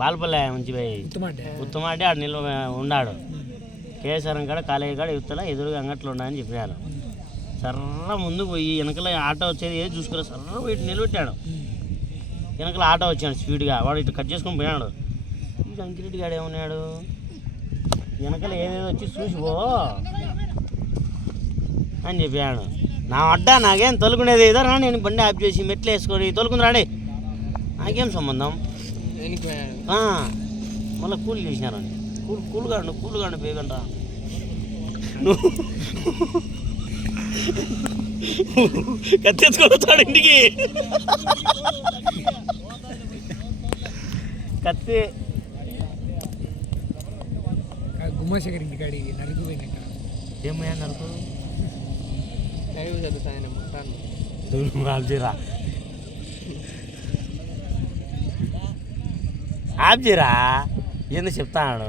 బాల్పల్లె మంచి పోయి ఉత్తమాడి ఆడు నిల్వ ఉన్నాడు. కేసరం కాడ కాలేజీ కాడ యువతల ఎదురుగా అంగట్లో ఉన్నాయని చెప్పారు. సర్ర ముందుకు పోయి వెనకల ఆటో వచ్చేది ఏది చూసుకురా సర్ర పోయి నిలబెట్టాడు. వెనకల ఆటో వచ్చాడు స్పీడ్గా, వాడు ఇటు కట్ చేసుకొని పోయాడు. ఈ అంకిరెడ్డి గాడు ఏమన్నాడు, వెనకల ఏదేదో వచ్చి చూసిపో అని చెప్పాడు. నా అడ్డా నాకేం తొలుకునేది ఇదరా, నేను బండి ఆఫ్ చేసి మెట్లు వేసుకొని తొలుకుంది రాండి, నాకేం సంబంధం. మళ్ళీ కూల్ చేసినారు. కూలుగాండు బేగంట నువ్వు కత్తెత్తుకొని ఇంటికి కత్తి గుమ్మశేఖర్ ఇంటికాడి నరుకు పోయినాక ఏమయ్యా నరుకు ఆబ్జీరా ఏందో చెప్తాను.